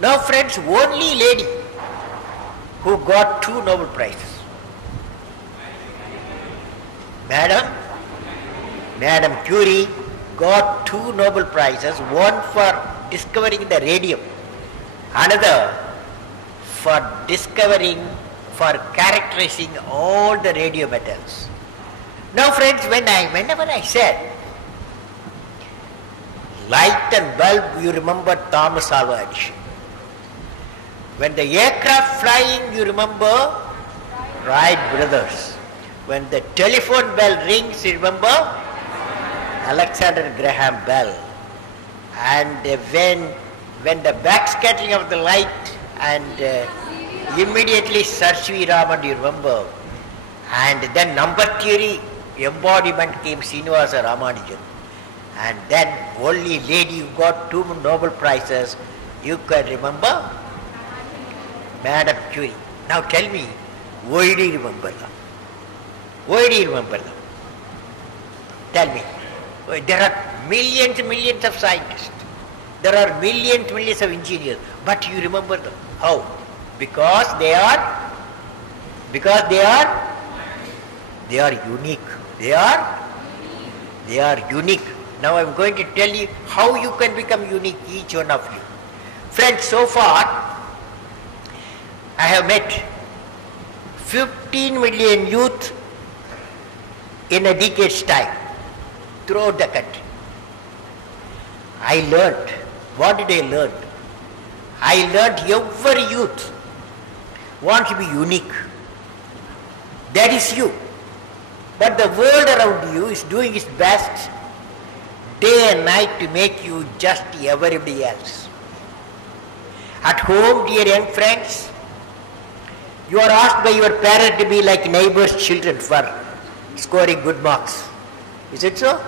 Now friends, only lady who got 2 Nobel Prizes. Madam Curie got 2 Nobel Prizes, one for discovering the radium, another for characterizing all the radio metals. Now friends, whenever I said light and bulb, you remember Thomas Alva Edison. When the aircraft flying, you remember Wright brothers. When the telephone bell rings, you remember Alexander Graham Bell. And when the backscattering of the light and immediately Sir C.V. Raman, you remember. And then number theory embodiment came Srinivasa Ramanujan. And then only lady who got 2 Nobel Prizes, you can remember Madam Curie. Now tell me, why do you remember them? Why do you remember them? Tell me. There are millions and millions of scientists. There are millions and millions of engineers. But you remember them. How? Because they are unique. They are unique. Now I am going to tell you how you can become unique, each one of you. Friends, so far I have met 15 million youth in a decade's time throughout the country. I learned. What did I learn? I learned every youth wants to be unique. That is you. But the world around you is doing its best day and night to make you just everybody else. At home, dear young friends, you are asked by your parent to be like neighbors' children for scoring good marks. Is it so?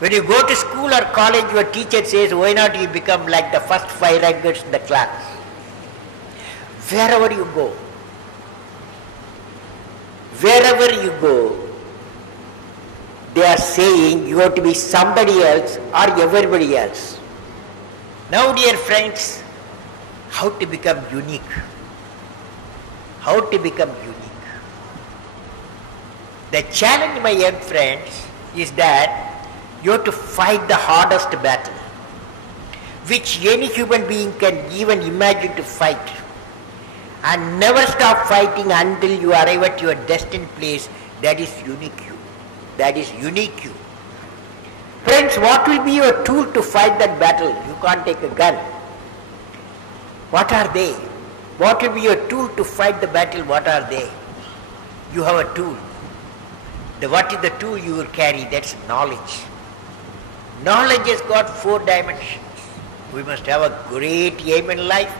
When you go to school or college, your teacher says, why not you become like the first 5 rankers in the class? Wherever you go, they are saying you have to be somebody else or everybody else. Now, dear friends, how to become unique? How to become unique? The challenge, my young friends, is that you have to fight the hardest battle, which any human being can even imagine to fight, and never stop fighting until you arrive at your destined place. That is unique you. That is unique you. Friends, what will be your tool to fight that battle? You can't take a gun. What are they? What will be your tool to fight the battle? What are they? You have a tool. What is the tool you will carry? That's knowledge. Knowledge has got 4 dimensions. We must have a great aim in life.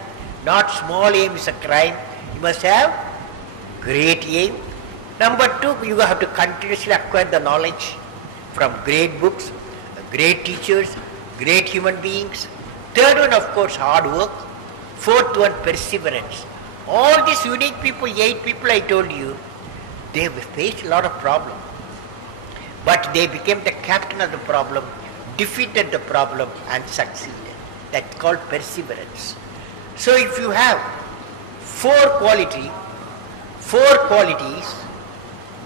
Not small aim is a crime. You must have great aim. Number 2, you have to continuously acquire the knowledge from great books, great teachers, great human beings. 3rd one, of course, hard work. 4th one, perseverance. All these unique people, 8 people I told you, they have faced a lot of problems. But they became the captain of the problem, defeated the problem and succeeded. That's called perseverance. So if you have 4 qualities,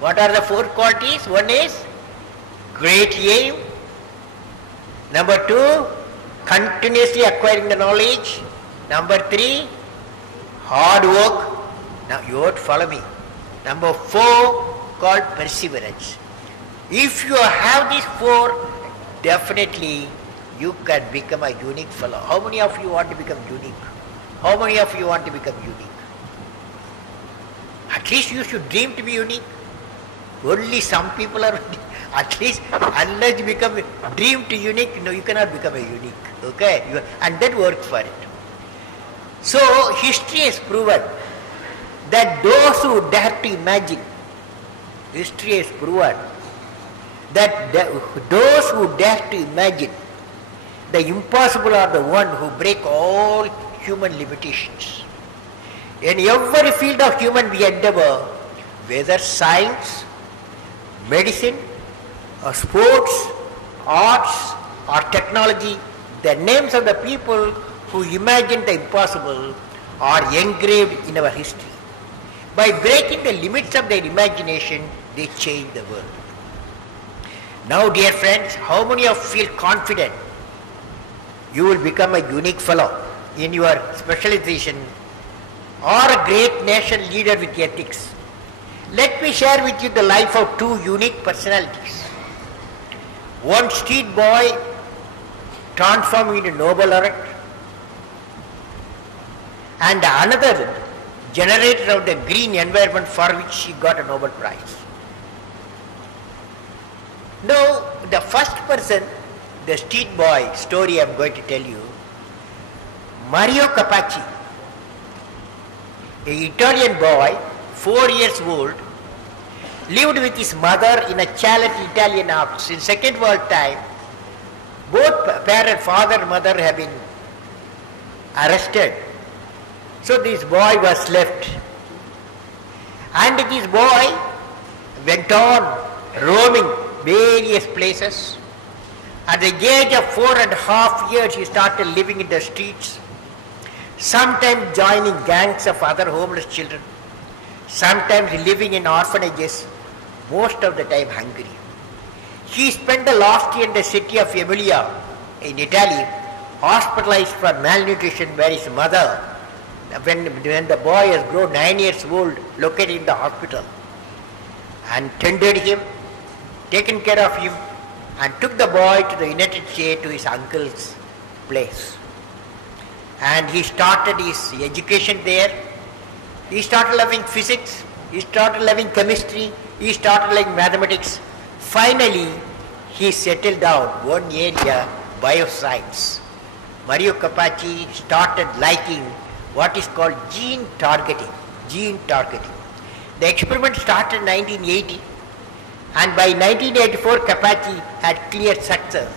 what are the 4 qualities? One is great aim. Number 2, continuously acquiring the knowledge. Number 3, hard work. Now you have to follow me. Number 4, called perseverance. If you have these 4, definitely you can become a unique fellow. How many of you want to become unique? How many of you want to become unique? At least you should dream to be unique. Only some people are, at least unless you become dream to unique, no, you cannot become a unique. Okay? And then work for it. So history has proven that those who dare to imagine, history has proven that those who dare to imagine the impossible are the one who break all human limitations. In every field of human endeavor, whether science, medicine, or sports, arts, or technology, the names of the people who imagined the impossible are engraved in our history. By breaking the limits of their imagination, they change the world. Now, dear friends, how many of you feel confident you will become a unique fellow in your specialization or a great nation leader with ethics? Let me share with you the life of two unique personalities. One street boy transformed into Nobel laureate, and another generator of the green environment for which he got a Nobel Prize. Now, the first person, the street boy story I am going to tell you, Mario Capaci, an Italian boy, 4 years old, lived with his mother in a chalet Italian house. In Second World time, both parents, father and mother, have been arrested. So this boy was left. And this boy went on roaming various places. At the age of 4.5 years, he started living in the streets, sometimes joining gangs of other homeless children, sometimes living in orphanages, most of the time hungry. He spent the last year in the city of Emilia in Italy, hospitalized for malnutrition, where his mother, when the boy has grown 9 years old, located in the hospital and tended him, taken care of him, and took the boy to the United States to his uncle's place. And he started his education there. He started loving physics, he started loving chemistry, he started loving mathematics. Finally, he settled down one area, bioscience. Mario Capaci started liking what is called gene targeting. The experiment started in 1980, and by 1984 Capaci had clear success.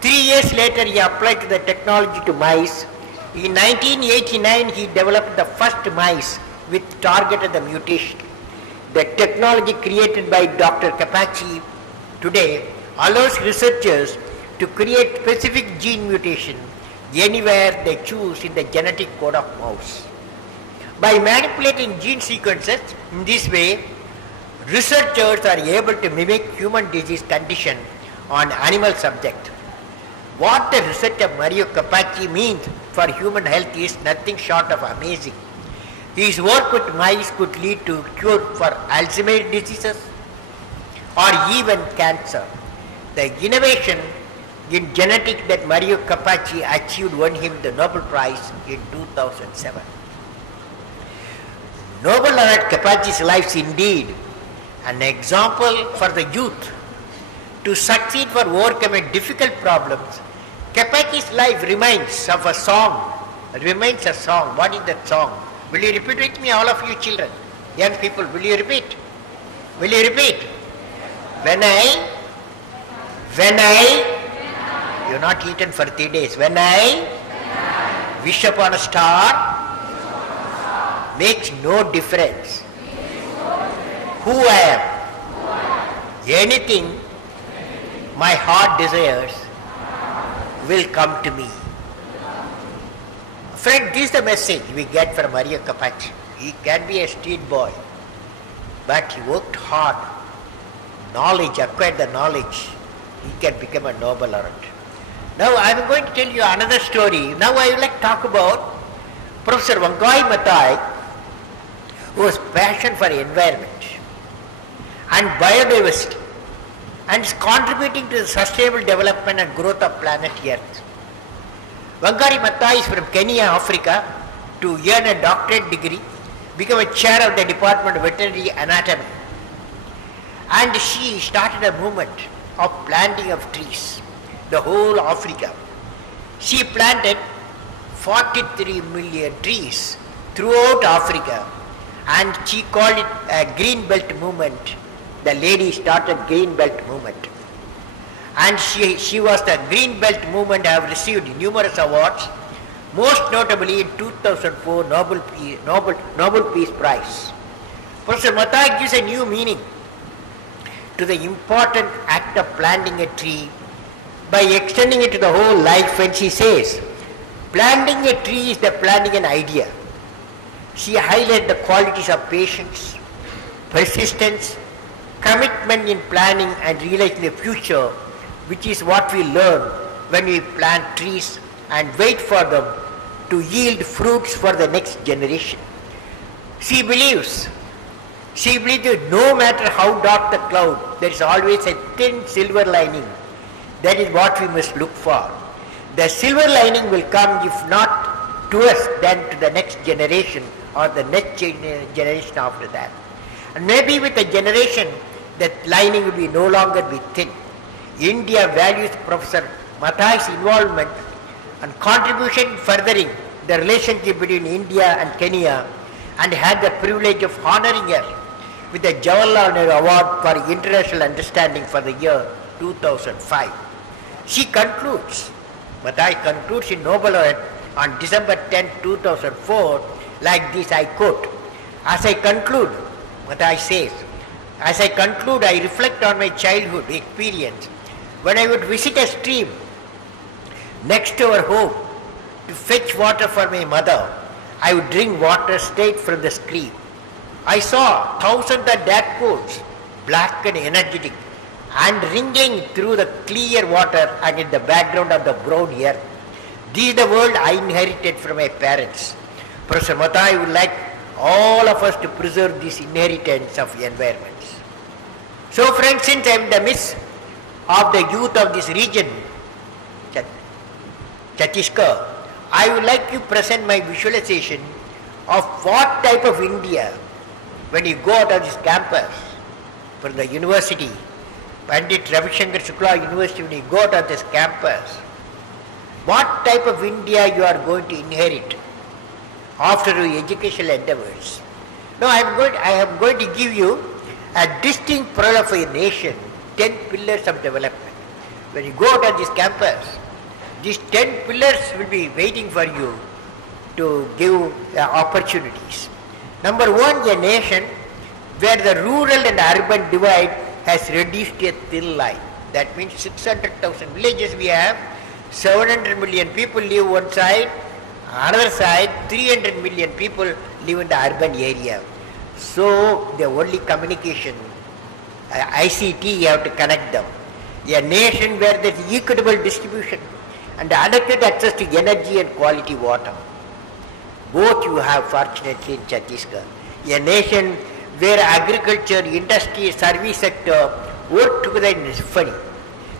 3 years later he applied to the technology to mice. In 1989 he developed the first mice with targeted the mutation. The technology created by Dr. Capaci today allows researchers to create specific gene mutation anywhere they choose in the genetic code of mouse. By manipulating gene sequences in this way, researchers are able to mimic human disease condition on animal subject. What the research of Mario Capaci means for human health is nothing short of amazing. His work with mice could lead to cure for Alzheimer's diseases or even cancer. The innovation in genetics that Mario Capaci achieved won him the Nobel Prize in 2007. Nobel laureate Capaci's life is indeed an example for the youth to succeed for overcoming difficult problems. Capaci's life reminds of a song. Remains a song. What is that song? Will you repeat with me, all of you children? Young people, will you repeat? Will you repeat? When I, you're not eaten for 3 days. When I wish upon a star, makes no difference who I am. Anything my heart desires will come to me. Friend, this is the message we get from Mario Capaci. He can be a street boy, but he worked hard. Knowledge, acquired the knowledge. He can become a Nobel laureate. Now I am going to tell you another story. Now I would like to talk about Professor Wangari Maathai, who was passionate for environment and biodiversity and is contributing to the sustainable development and growth of planet Earth. Wangari Maathai is from Kenya, Africa, to earn a doctorate degree, become a chair of the Department of Veterinary Anatomy. And she started a movement of planting of trees, the whole Africa. She planted 43 million trees throughout Africa, and she called it a Green Belt movement. The lady started Green Belt movement. And she was the Green Belt movement, have received numerous awards, most notably in 2004 Nobel Peace Prize. Professor Maathai gives a new meaning to the important act of planting a tree by extending it to the whole life when she says, Planting a tree is the planting an idea. She highlighted the qualities of patience, persistence, commitment in planning and realizing the future, which is what we learn when we plant trees and wait for them to yield fruits for the next generation. She believes that no matter how dark the cloud, there is always a thin silver lining. That is what we must look for. The silver lining will come, if not to us, then to the next generation or the next generation after that. And maybe with a generation, that lining will be no longer be thin. India values Professor Mathai's involvement and contribution furthering the relationship between India and Kenya, and had the privilege of honoring her with the Jawaharlal Nehru Award for International Understanding for the year 2005. She concludes, Mathai concludes in Nobel Laureate on December 10, 2004, like this, I quote, "As I conclude," Mathai says, "as I conclude, I reflect on my childhood experience when I would visit a stream next to our home to fetch water for my mother. I would drink water straight from the stream. I saw thousands of tadpoles, black and energetic, and ringing through the clear water and in the background of the brown earth. This is the world I inherited from my parents." Professor Mathai would like all of us to preserve this inheritance of environments. So friends, since I am in the midst of the youth of this region, Chhattisgarh, I would like to present my visualization of what type of India, when you go out of this campus from the university, Pandit Ravi Shankar Shukla University, when you go out of this campus, what type of India you are going to inherit after your educational endeavors. Now I am going to give you a distinct profile of a nation, 10 pillars of development. When you go out of this campus, these 10 pillars will be waiting for you to give opportunities. Number one, a nation where the rural and urban divide has reduced to a thin line. That means 600,000 villages we have, 700 million people live one side, another side 300 million people live in the urban area. So the only communication, ICT, you have to connect them. A nation where there is equitable distribution and adequate access to energy and quality water. Both you have fortunately in Chhattisgarh. A nation where agriculture, industry, service sector work together in symphony.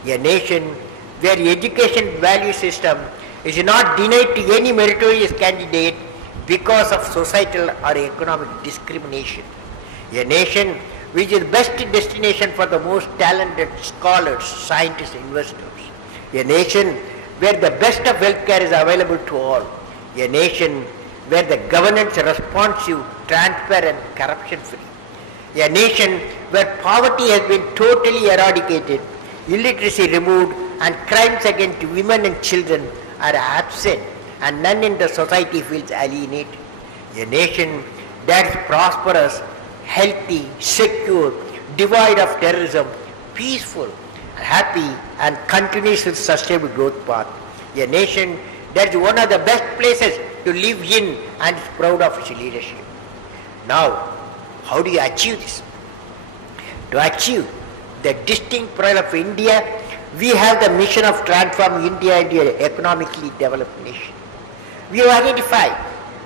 A nation where education value system is not denied to any meritorious candidate because of societal or economic discrimination. A nation which is best destination for the most talented scholars, scientists, investors. A nation where the best of healthcare is available to all. A nation where the governance is responsive, transparent, corruption-free. A nation where poverty has been totally eradicated, illiteracy removed, and crimes against women and children are absent, and none in the society feels alienated. A nation that is prosperous, healthy, secure, devoid of terrorism, peaceful, happy, and continues its sustainable growth path. A nation that is one of the best places to live in and is proud of its leadership. Now, how do you achieve this? To achieve the distinct profile of India, we have the mission of transforming India into an economically developed nation. We have identified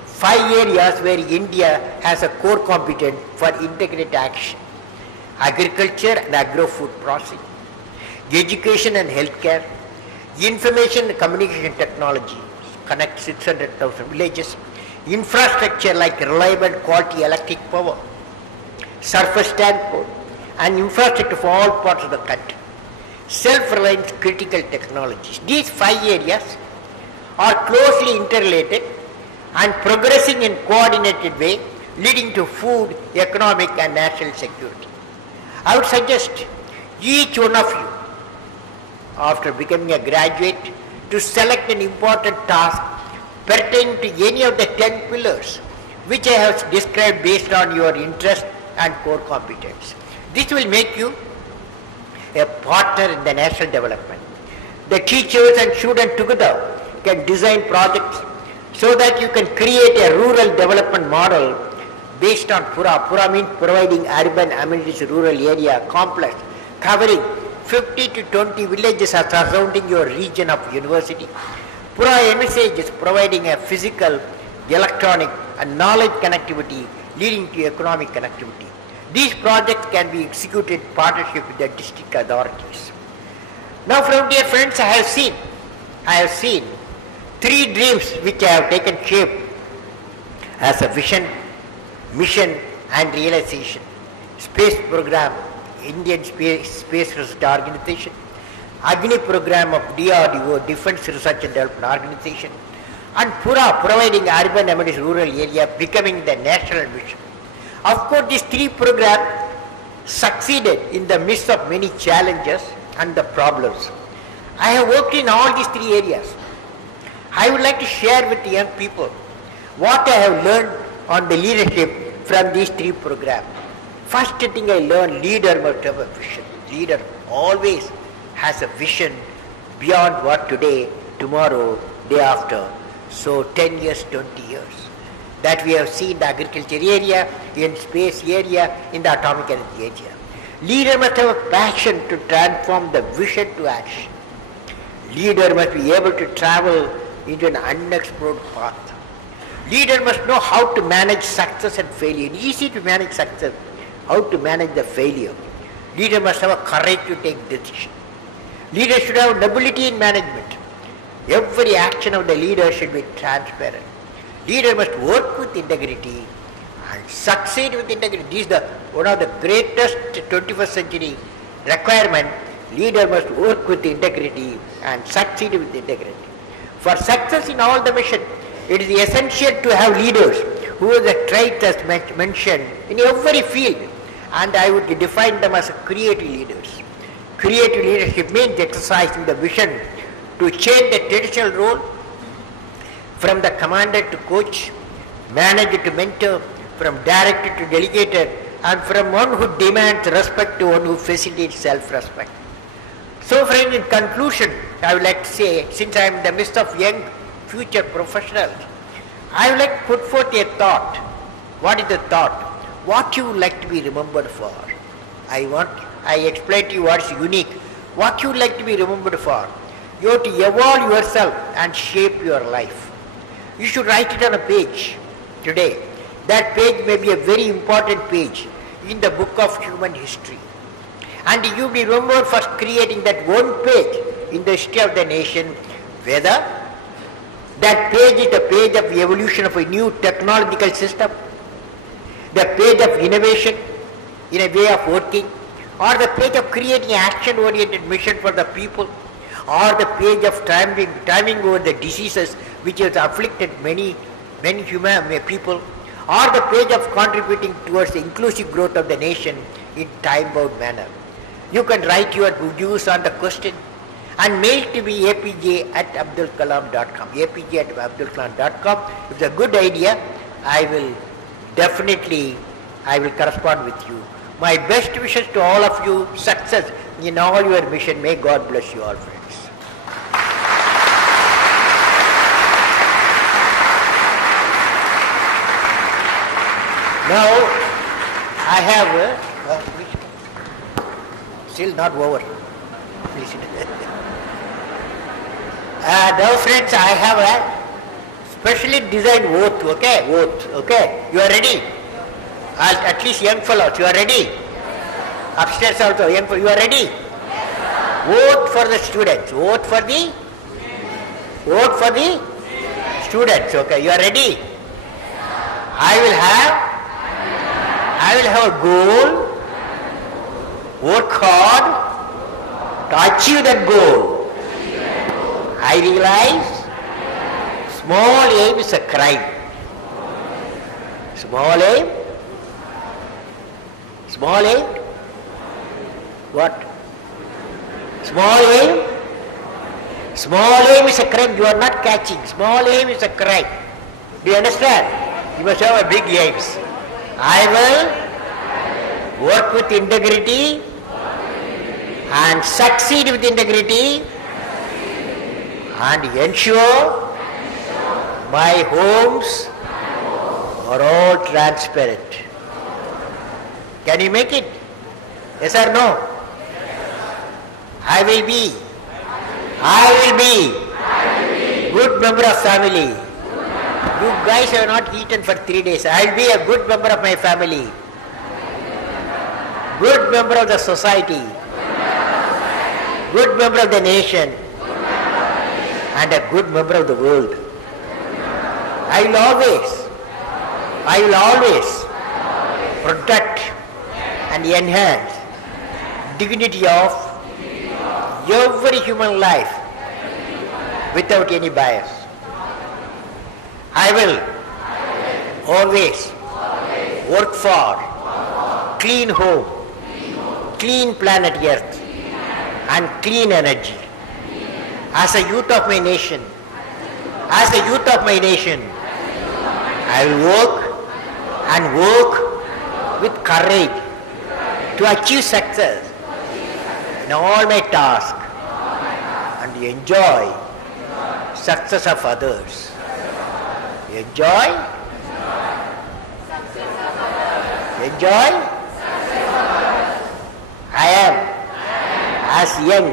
5 areas where India has a core competence for integrated action: agriculture and agro-food processing, education and healthcare, information and communication technology, connect 600,000 villages, infrastructure like reliable quality electric power, surface transport, and infrastructure for all parts of the country, self-reliance critical technologies. These 5 areas are closely interrelated and progressing in coordinated way, leading to food, economic and national security. I would suggest each one of you, after becoming a graduate, to select an important task pertaining to any of the 10 pillars which I have described based on your interest and core competence. This will make you a partner in the national development. The teachers and students together can design projects so that you can create a rural development model based on Pura. Pura means providing urban amenities, rural area, complex, covering 50 to 20 villages are surrounding your region of university. Pura envisages providing a physical, electronic and knowledge connectivity leading to economic connectivity. These projects can be executed in partnership with the district authorities. Now from dear friends, I have seen three dreams which I have taken shape as a vision, mission and realization. Space program, Indian Space Research Organization, Agni program of DRDO, Defense Research and Development Organization, and Pura, providing urban amenities rural area, becoming the national mission. Of course, these three programs succeeded in the midst of many challenges and the problems. I have worked in all these three areas. I would like to share with the young people what I have learned on the leadership from these three programs. First thing I learned, leader must have a vision. Leader always has a vision beyond what today, tomorrow, day after. So 10 years, 20 years. That we have seen in the agriculture area, in space area, in the atomic energy area. Leader must have a passion to transform the vision to action. Leader must be able to travel into an unexplored path. Leader must know how to manage success and failure. It's easy to manage success, how to manage the failure. Leader must have a courage to take decision. Leader should have ability in management. Every action of the leader should be transparent. Leader must work with integrity and succeed with integrity. This is one of the greatest 21st century requirement. Leader must work with integrity and succeed with integrity. For success in all the mission, it is essential to have leaders who are the traits as mentioned in every field, and I would define them as creative leaders. Creative leadership means exercising the vision to change the traditional role from the commander to coach, manager to mentor, from director to delegator, and from one who demands respect to one who facilitates self-respect. So friends, in conclusion, I would like to say, since I am in the midst of young future professionals, I would like to put forth a thought. What is the thought? What you would like to be remembered for? I explain to you what is unique. What you would like to be remembered for? You have to evolve yourself and shape your life. You should write it on a page today. That page may be a very important page in the book of human history. And you will be remembered for creating that one page in the history of the nation, whether that page is the page of the evolution of a new technological system, the page of innovation in a way of working, or the page of creating action-oriented mission for the people, or the page of timing over the diseases which has afflicted many human people, or the page of contributing towards the inclusive growth of the nation in time-bound manner. You can write your views on the question and mail to me apj@abdulkalam.com. apj@abdulkalam.com. If it's a good idea, I will correspond with you. My best wishes to all of you, success in all your mission. May God bless you all, friends. Now, I have, still not over. Please. Now friends, I have a specially designed oath, okay? Oath, okay? You are ready? At least young fellows, you are ready? Upstairs also, young fellows, you are ready? Oath for the students, oath for the students, okay? You are ready? I will have a goal, work hard to achieve that goal. I realize small aim is a crime. Small aim? What? Small aim? Small aim is a crime. You are not catching. Small aim is a crime. Do you understand? You must have a big aims. I will work with integrity and succeed with integrity and ensure my homes are all transparent. Can you make it? Yes or no? I will be good member of family. You guys have not eaten for 3 days. I will be a good member of my family. Good member of the society. Good member of the nation. And a good member of the world. I will always protect and enhance dignity of every human life without any bias. I will always work for clean home, clean planet Earth, and clean energy. As a youth of my nation, I will work with courage to achieve success in all my tasks and enjoy success of others. Enjoy. I am as young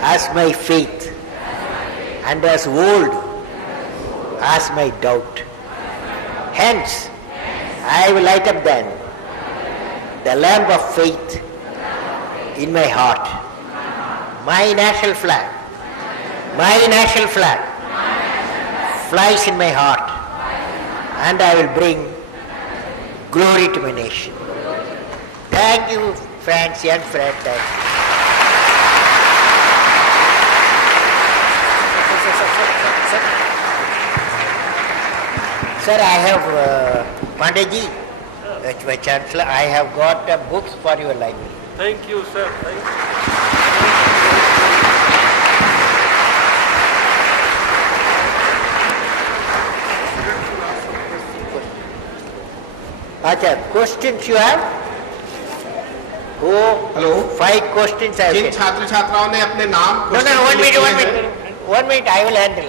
as my faith and as old as my doubt. Hence, I will light up then the lamp of faith in my heart. My national flag flies in my heart, and I will bring glory to my nation. Thank you, friends, young friends. Sir, I have, Pandeyji, my Chancellor, I have got books for your library. Thank you, sir. Thank you. Acha, questions you have? Oh, hello 5 questions I have. जिन छात्र छात्राओं ने अपने नाम No, 1 minute. I will handle.